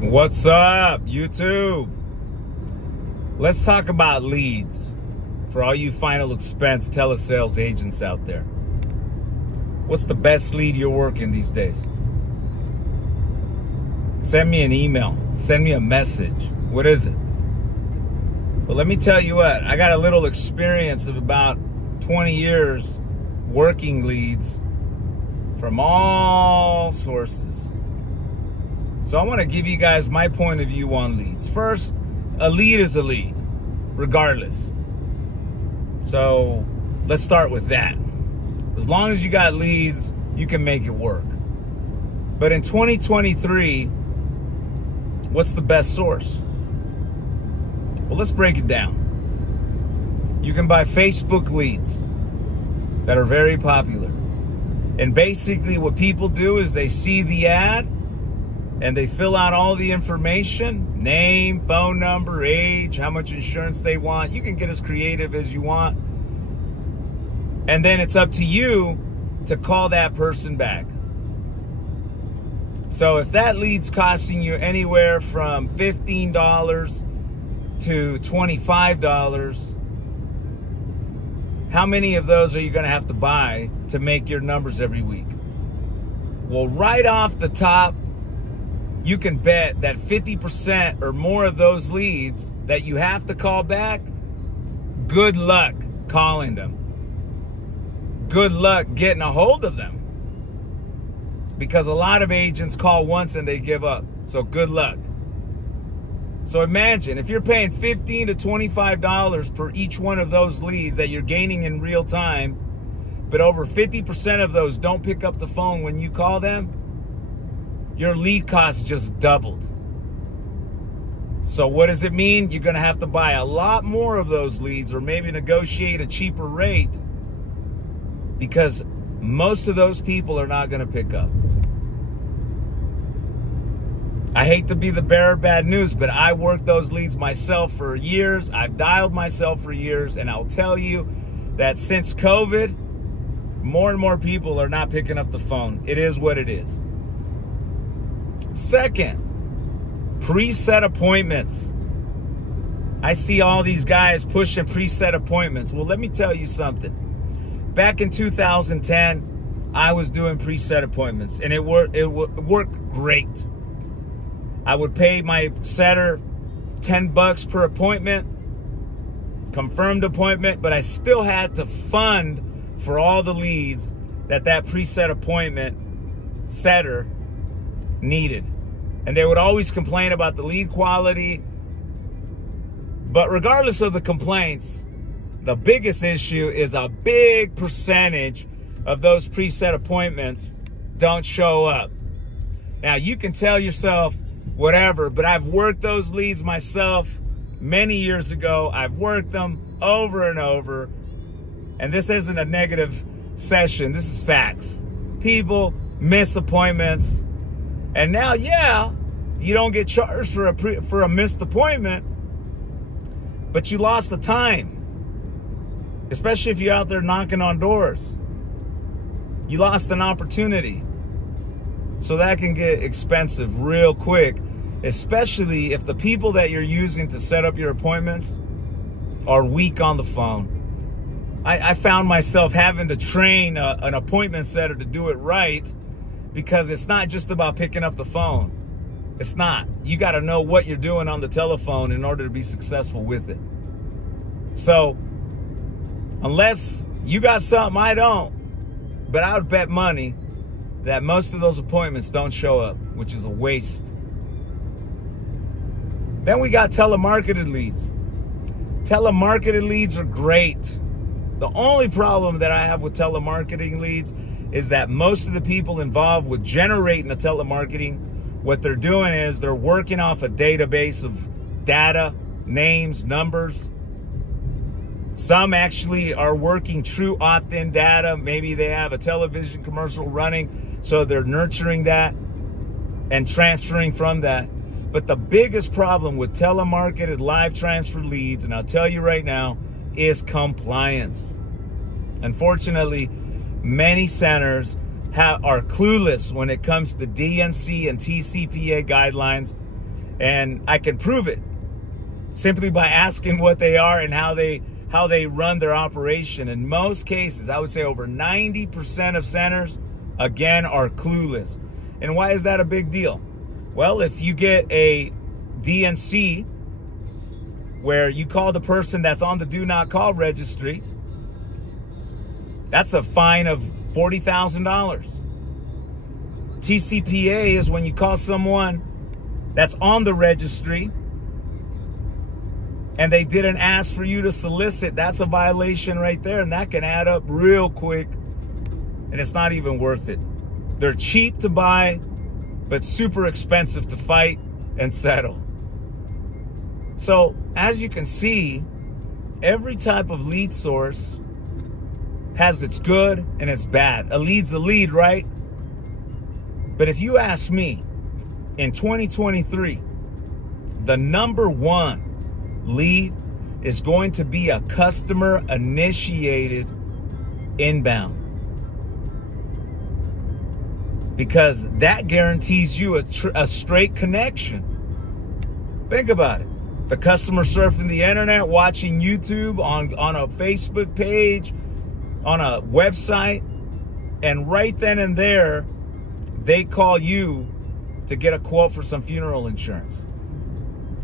What's up, YouTube? Let's talk about leads for all you final expense telesales agents out there. What's the best lead you're working these days? Send me an email. Send me a message. What is it? Well, let me tell you what. I got a little experience of about 20 years working leads from all sources. So I want to give you guys my point of view on leads. First, a lead is a lead, regardless. So let's start with that. As long as you got leads, you can make it work. But in 2023, what's the best source? Well, let's break it down. You can buy Facebook leads that are very popular. And basically what people do is they see the ad and they fill out all the information, name, phone number, age, how much insurance they want. You can get as creative as you want. And then it's up to you to call that person back. So if that lead's costing you anywhere from $15 to $25, how many of those are you going to have to buy to make your numbers every week? Well, right off the top, you can bet that 50% or more of those leads that you have to call back, good luck calling them. Good luck getting a hold of them. Because a lot of agents call once and they give up. So good luck. So imagine if you're paying $15 to $25 per each one of those leads that you're gaining in real time, but over 50% of those don't pick up the phone when you call them, your lead cost just doubled. So what does it mean? You're going to have to buy a lot more of those leads or maybe negotiate a cheaper rate because most of those people are not going to pick up. I hate to be the bearer of bad news, but I worked those leads myself for years. I've dialed myself for years, and I'll tell you that since COVID, more and more people are not picking up the phone. It is what it is. Second, preset appointments. I see all these guys pushing preset appointments. Well, let me tell you something. Back in 2010, I was doing preset appointments, and it worked great. I would pay my setter $10 per appointment, confirmed appointment, but I still had to fund for all the leads that preset appointment setter needed. And they would always complain about the lead quality. But regardless of the complaints, the biggest issue is a big percentage of those preset appointments don't show up. Now, you can tell yourself whatever, but I've worked those leads myself many years ago. I've worked them over and over. And this isn't a negative session. This is facts. People miss appointments. And now, yeah, you don't get charged for a missed appointment, but you lost the time, especially if you're out there knocking on doors. You lost an opportunity. So that can get expensive real quick, especially if the people that you're using to set up your appointments are weak on the phone. I found myself having to train an appointment setter to do it right because it's not just about picking up the phone. It's not. You got to know what you're doing on the telephone in order to be successful with it. So unless you got something I don't, but I would bet money that most of those appointments don't show up, which is a waste. Then we got telemarketed leads. Telemarketed leads are great. The only problem that I have with telemarketing leads is that most of the people involved with generating the telemarketing, what they're doing is they're working off a database of data, names, numbers. Some actually are working true opt-in data. Maybe they have a television commercial running, so they're nurturing that and transferring from that. But the biggest problem with telemarketed live transfer leads, and I'll tell you right now, is compliance. Unfortunately, many centers are clueless when it comes to DNC and TCPA guidelines. And I can prove it simply by asking what they are and how they run their operation. In most cases, I would say over 90% of centers, again, are clueless. And why is that a big deal? Well, if you get a DNC where you call the person that's on the do not call registry, that's a fine of $40,000. TCPA is when you call someone that's on the registry and they didn't ask for you to solicit. That's a violation right there, and that can add up real quick, and it's not even worth it. They're cheap to buy, but super expensive to fight and settle. So as you can see, every type of lead source has its good and its bad. A lead's a lead, right? But if you ask me, in 2023, the number one lead is going to be a customer-initiated inbound. Because that guarantees you a straight connection. Think about it. The customer surfing the internet, watching YouTube, on a Facebook page, on a website, and right then and there, they call you to get a quote for some funeral insurance.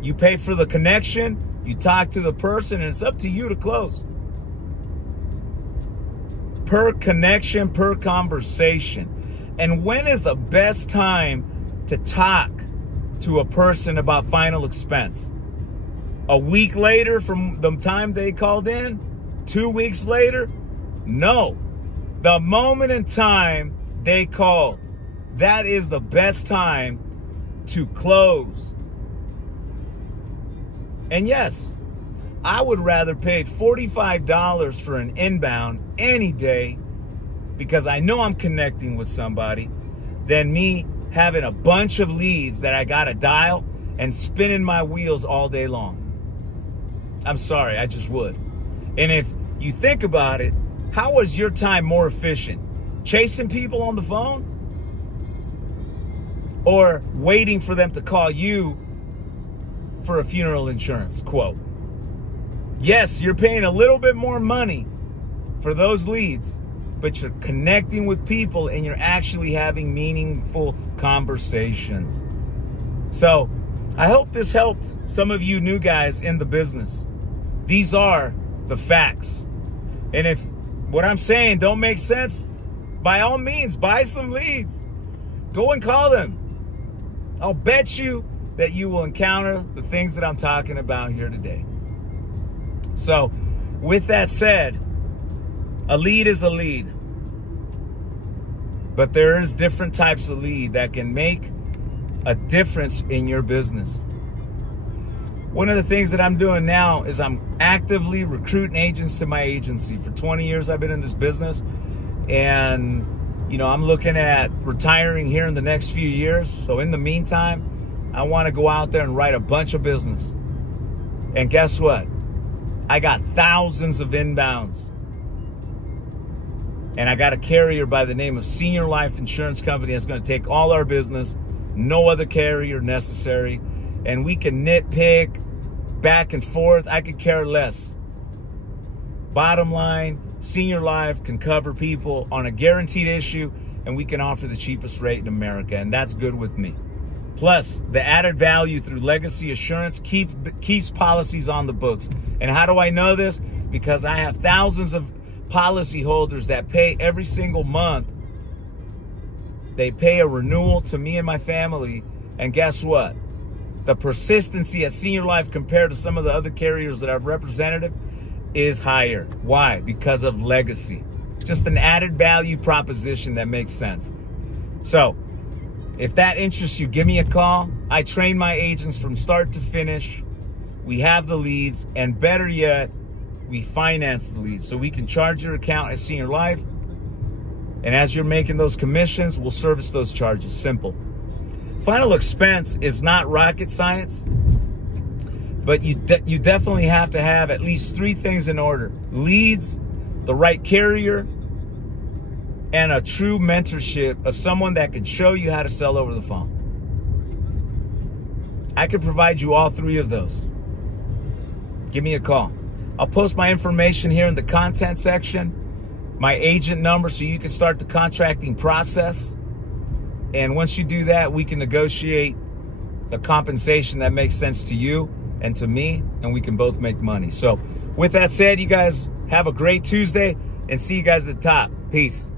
You pay for the connection, you talk to the person, and it's up to you to close. Per connection, per conversation. And when is the best time to talk to a person about final expense? A week later from the time they called in? 2 weeks later? No. The moment in time they called, that is the best time to close. And yes, I would rather pay $45 for an inbound any day, because I know I'm connecting with somebody, than me having a bunch of leads that I got to dial and spinning my wheels all day long. I'm sorry, I just would. And if you think about it, how was your time more efficient? Chasing people on the phone? Or waiting for them to call you for a funeral insurance quote? Yes, you're paying a little bit more money for those leads, but you're connecting with people and you're actually having meaningful conversations. So I hope this helped some of you new guys in the business. These are the facts. And if what I'm saying don't make sense, by all means, buy some leads. Go and call them. I'll bet you that you will encounter the things that I'm talking about here today. So with that said, a lead is a lead. But there is different types of lead that can make a difference in your business. One of the things that I'm doing now is I'm actively recruiting agents to my agency. For 20 years I've been in this business, and I'm looking at retiring here in the next few years. So in the meantime, I want to go out there and write a bunch of business. And guess what? I got thousands of inbounds. And I got a carrier by the name of Senior Life Insurance Company that's going to take all our business. No other carrier necessary. And we can nitpick back and forth. I could care less. Bottom line, Senior Life can cover people on a guaranteed issue, and we can offer the cheapest rate in America, and that's good with me. Plus, the added value through Legacy Assurance keeps policies on the books. And how do I know this? Because I have thousands of policyholders that pay every single month. They pay a renewal to me and my family, and guess what? The persistency at Senior Life compared to some of the other carriers that I've represented is higher. Why? Because of Legacy. Just an added value proposition that makes sense. So, if that interests you, give me a call. I train my agents from start to finish. We have the leads, and better yet, we finance the leads. So we can charge your account at Senior Life, and as you're making those commissions, we'll service those charges. Simple. Final expense is not rocket science, but you definitely have to have at least 3 things in order: leads, the right carrier, and a true mentorship of someone that can show you how to sell over the phone. I can provide you all three of those. Give me a call. I'll post my information here in the content section, my agent number, so you can start the contracting process. And once you do that, we can negotiate a compensation that makes sense to you and to me, and we can both make money. So with that said, you guys have a great Tuesday, and see you guys at the top. Peace.